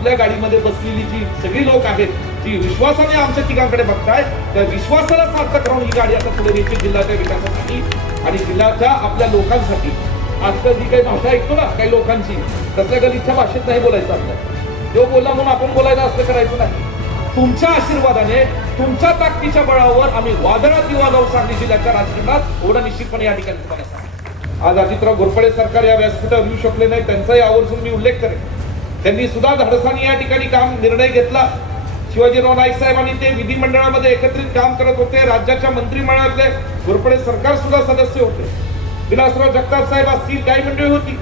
आपल्या गाडीमध्ये बसलेली जी सगळी लोक आहेत, जी विश्वासाने आमच्या तिघांकडे बघताय, त्या विश्वासाला सार्थक करून ही गाडी आता पुढे न्यायची जिल्ह्याच्या विकासासाठी आणि जिल्ह्याच्या आपल्या लोकांसाठी. आजकाल जी काही भाषा ऐकतो ना काही लोकांची, तसल्या गलिच्छ भाषेत नाही बोलायचं आपल्याला. तो बोलला म्हणून आपण बोलायला असं करायचं नाही. तुमच्या आशीर्वादाने, तुमच्या ताकदीच्या बळावर आम्ही वादळात दिवा लावू सांगली जिल्ह्याच्या राजकारणात, एवढं निश्चितपणे या ठिकाणी तुम्हाला सांगतो. आज अजितराव घोरपडे सरकार या व्यासपीठावर येऊ शकले नाही, त्यांचाही आवर्जून मी उल्लेख करेन. त्यांनी सुद्धा धाडसाने या ठिकाणी निर्णय घेतला. शिवाजीराव नाईक साहेबांनी ते विधिमंडळामध्ये एकत्रित काम करत होते. राज्याच्या मंत्रिमंडळातले घोरपडे सरकार सुद्धा सदस्य होते. विलासराव जगताप साहेब असतील, काही मंडळी होती.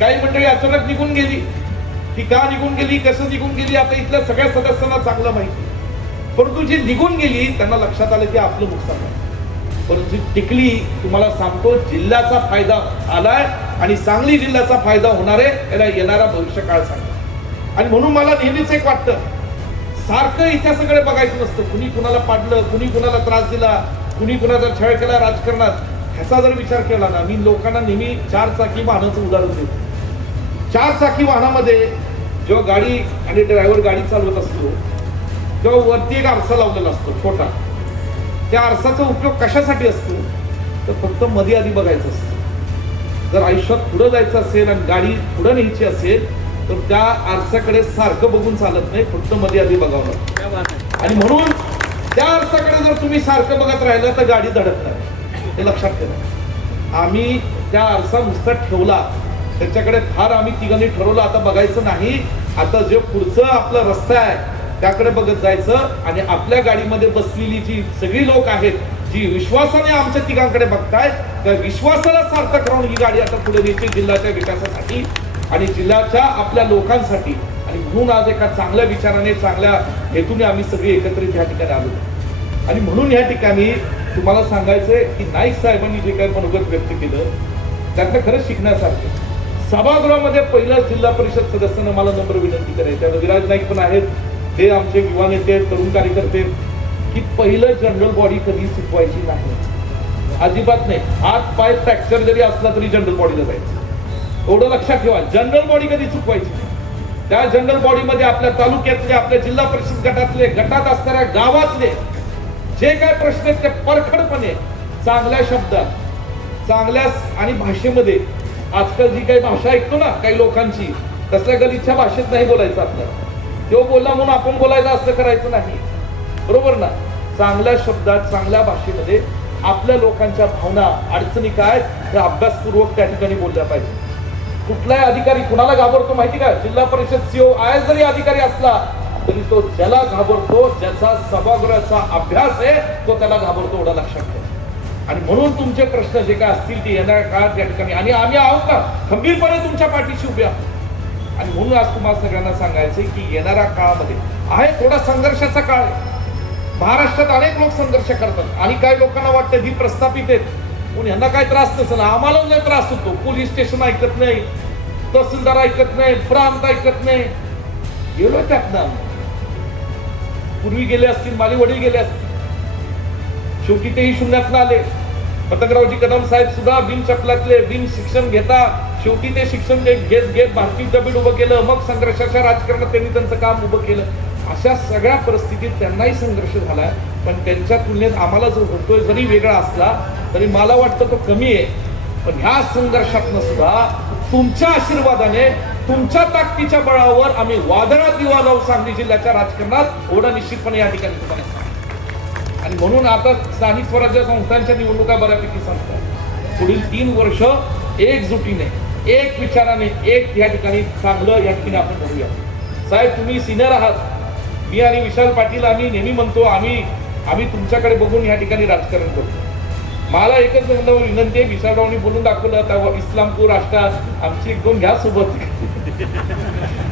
काही मंडळी अचानक निघून गेली. ती का निघून गेली, कसं निघून गेली, आता इथल्या सगळ्या सदस्यांना चांगलं माहिती. परंतु जी निघून गेली त्यांना लक्षात आलं की आपलं नुकसान आहे. परंतु टिकली, तुम्हाला सांगतो जिल्ह्याचा फायदा आलाय आणि सांगली जिल्ह्याचा फायदा होणार आहे, याला येणारा भविष्यकाळ सांगतो. आणि म्हणून मला नेहमीच एक वाटतं, सारखं इतिहासाकडे बघायचं नसतं. कुणी कुणाला पाडलं, कुणी कुणाला त्रास दिला, कुणी कुणाचा छळ केला राजकारणात, ह्याचा जर विचार केला ना, मी लोकांना नेहमी 4 चाकी वाहनाचं उदाहरण देतो. 4 चाकी वाहनामध्ये जेव्हा गाडी आणि ड्रायव्हर गाडी चालवत असतो तेव्हा वरती एक आरसा लावलेला असतो छोटा. त्या आरसाचा उपयोग कशासाठी असतो तर फक्त मध्ये आधी बघायचं असतं. जर आयुष्यात पुढे जायचं असेल आणि गाडी पुढे न्यायची असेल तर त्या आरसाकडे सारखं बघून चालत नाही, फक्त मध्ये आधी बघावं लागतं. आणि म्हणून त्या आरसाकडे जर तुम्ही सारखं बघत राहिलं तर गाडी धडकणार नाही, हे लक्षात ठेवा. आम्ही त्या आरसा नुसता ठेवला, त्याच्याकडे फार आम्ही तिघांनी ठरवलं आता बघायचं नाही. आता जे पुढचं आपला रस्ता आहे त्याकडे बघत जायचं आणि आपल्या गाडीमध्ये बसलेली जी सगळी लोक आहेत, जी विश्वासाने आमच्या तिघांकडे बघताय, त्या विश्वासाला सार्थक करून ही गाडी आता पुढे न्यायची जिल्ह्याच्या विकासासाठी आणि जिल्ह्याच्या आपल्या लोकांसाठी. आणि म्हणून आज एका चांगल्या विचाराने, चांगल्या हेतूने आम्ही सगळे एकत्रित या ठिकाणी आलो. आणि म्हणून या ठिकाणी तुम्हाला सांगायचंय की नाईक साहेबांनी जे काही मनोगत व्यक्त केलं त्यातलं खरंच शिकण्यासारखं. सभागृहामध्ये पहिलं जिल्हा परिषद सदस्यांना मला नम्र विनंती करायची, त्यात विराज नाईक पण आहेत, ते आमचे युवा नेते, तरुण कार्यकर्ते, की पहिलं जनरल बॉडी कधी चुकवायची नाही, अजिबात नाही. हात पाय फ्रॅक्चर जरी असला तरी जनरल बॉडीला जायचं, एवढं लक्षात ठेवा. जनरल बॉडी कधी चुकवायची नाही. त्या जनरल बॉडीमध्ये आपल्या तालुक्यातले, आपल्या जिल्हा परिषद गटातले, गटात असणाऱ्या गावातले जे काय प्रश्न आहेत ते परखडपणे, चांगल्या शब्दात, चांगल्या आणि भाषेमध्ये, आजकाल जी काही भाषा ऐकतो ना काही लोकांची, तसल्या गलिच्छ भाषेत नाही बोलायचं आपल्याला. तो बोलला म्हणून आपण बोलायला असं करायचं नाही, बरोबर ना. चांगल्या शब्दात, चांगल्या भाषेमध्ये आपल्या लोकांच्या भावना, अडचणी काय हे अभ्यासपूर्वक त्या ठिकाणी बोलल्या पाहिजे. कुठलाही अधिकारी कुणाला घाबरतो माहिती का? जिल्हा परिषद सीओ आयएस जरी अधिकारी असला तरी तो ज्याला घाबरतो, ज्याचा सभागृहाचा अभ्यास आहे, तो त्याला घाबरतो, एवढा लक्षात ठेवा. आणि म्हणून तुमचे प्रश्न जे काय असतील ते येणाऱ्या काळात या ठिकाणी, आणि आम्ही आहोत ना खंबीरपणे तुमच्या पाठीशी उभे आहोत. आणि म्हणून आज तुम्हाला सगळ्यांना सांगायचं की येणाऱ्या काळामध्ये आहे थोडा संघर्षाचा काळ आहे. महाराष्ट्रात अनेक लोक संघर्ष करतात आणि काही लोकांना वाटतं ही प्रस्थापित आहेत म्हणून यांना काय त्रास नसेल, आम्हाला लय त्रास होतो. पोलीस स्टेशन ऐकत नाही, तहसीलदार ऐकत नाही, प्रांत ऐकत नाही. गेलो त्यातनं, पूर्वी गेले असतील, माझे वडील गेले असतील, शेवटी तेही शून्यातनं आले. पतंगरावजी कदम साहेब सुद्धा बिन चपलातले, बिन शिक्षण घेता शेवटी ते शिक्षण घेत घेत भारतीय विद्यापीठ उभं केलं. मग संघर्षाच्या राजकारणात त्यांनी त्यांचं काम उभं केलं. अशा सगळ्या परिस्थितीत त्यांनाही संघर्ष झाला, पण त्यांच्या तुलनेत आम्हाला जो होतोय जरी वेगळा असला तरी मला वाटतं तो कमी आहे. पण ह्या संघर्षातनं सुद्धा तुमच्या आशीर्वादाने, तुमच्या ताकदीच्या बळावर आम्ही वादळात दिवा लावू सांगली जिल्ह्याच्या राजकारणात, एवढा निश्चितपणे या ठिकाणी तुम्हाला सांगतो. आणि म्हणून आता स्थानिक स्वराज्य संस्थांच्या निवडणुका बऱ्यापैकी संपतात. पुढील 3 वर्ष एकजुटीने, एक विचाराने, एक या ठिकाणी चांगलं या ठिकाणी आपण बघूया. साहेब तुम्ही सिनियर आहात, मी आणि विशाल पाटील आम्ही नेहमी म्हणतो आम्ही तुमच्याकडे बघून या ठिकाणी राजकारण करतो. मला एकच विनंती आहे, विशालरावनी बोलून दाखवलं तर इस्लामपूर राष्ट्रात आमची 1-2 घ्या सोबत.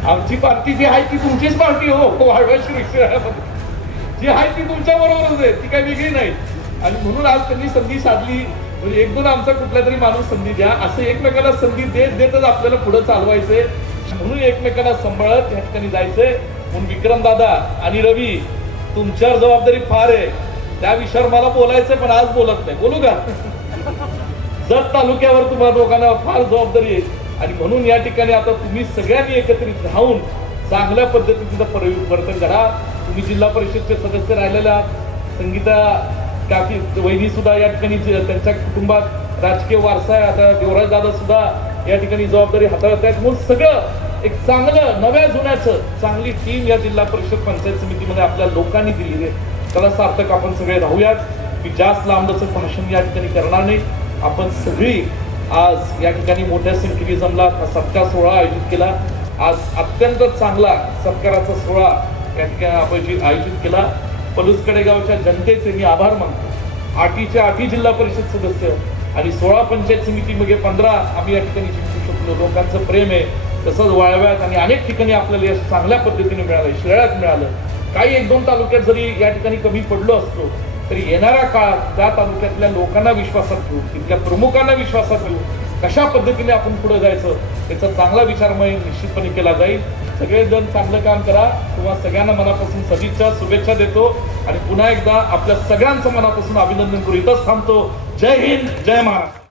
आमची पार्टी जी आहे ती तुमचीच पार्टी हो, जी आहे ती तुमच्या बरोबरच आहे, ती काही वेगळी नाही. आणि म्हणून आज त्यांनी संधी साधली, म्हणजे 1-2 आमचा कुठला तरी माणूस संधी द्या, असं एकमेकाला संधी देतच आपल्याला पुढे चालवायचंय. म्हणून एकमेकाला सांभाळत या ठिकाणी जायचंय. म्हणून विक्रम दादा आणि रवी तुमच्यावर जबाबदारी फार आहे, त्या विषयावर मला बोलायचंय पण आज बोलत नाही, बोलू का? जत तालुक्यावर तुम्हाला दोघांना फार जबाबदारी आहे. आणि म्हणून या ठिकाणी आता तुम्ही सगळ्यांनी एकत्रित राहून चांगल्या पद्धतीचं परिवर्तन करा. तुम्ही जिल्हा परिषदचे सदस्य राहिलेले आहात. संगीता काकी वहिनी सुद्धा या ठिकाणी त्यांच्या कुटुंबात राजकीय वारसा आहे. आता देवराज दादा सुद्धा या ठिकाणी जबाबदारी हाताळत आहेत. म्हणून सगळं एक चांगलं नव्या जुन्याचं चांगली टीम या जिल्हा परिषद पंचायत समितीमध्ये आपल्या लोकांनी दिली आहे. त्याला सार्थक आपण सगळे राहूयात. मी जास्त लांबचं भाषण या ठिकाणी करणार नाही. आपण सगळी आज या ठिकाणी मोठ्या संख्येने जमला. सत्कार सोहळा आयोजित केला. आज अत्यंत चांगला सत्काराचा सोहळा या ठिकाणी आपण आयोजित केला. पलूस कडेगावच्या जनतेचे मी आभार मानतो. 8च्या 8 जिल्हा परिषद सदस्य आणि 16 पंचायत समितीमध्ये 15 आम्ही या ठिकाणी जिंकू शकलो. लोकांचं प्रेम आहे. तसंच वाळव्यात आणि अनेक ठिकाणी आपल्याला यश चांगल्या पद्धतीने मिळालं. शिराळ्यात मिळालं. काही 1-2 तालुक्यात जरी या ठिकाणी कमी पडलो असतो तरी येणाऱ्या काळात त्या तालुक्यातल्या लोकांना विश्वासात घेऊ, तिथल्या प्रमुखांना विश्वासात घेऊ, कशा पद्धतीने आपण पुढे जायचं याचा चांगला विचार निश्चितपणे केला जाईल. सगळेजण चांगलं काम करा. तुम्हाला सगळ्यांना मनापासून सदिच्छा शुभेच्छा देतो आणि पुन्हा एकदा आपल्या सगळ्यांचं मनापासून अभिनंदन करू. इथंच थांबतो. जय हिंद, जय महाराष्ट्र.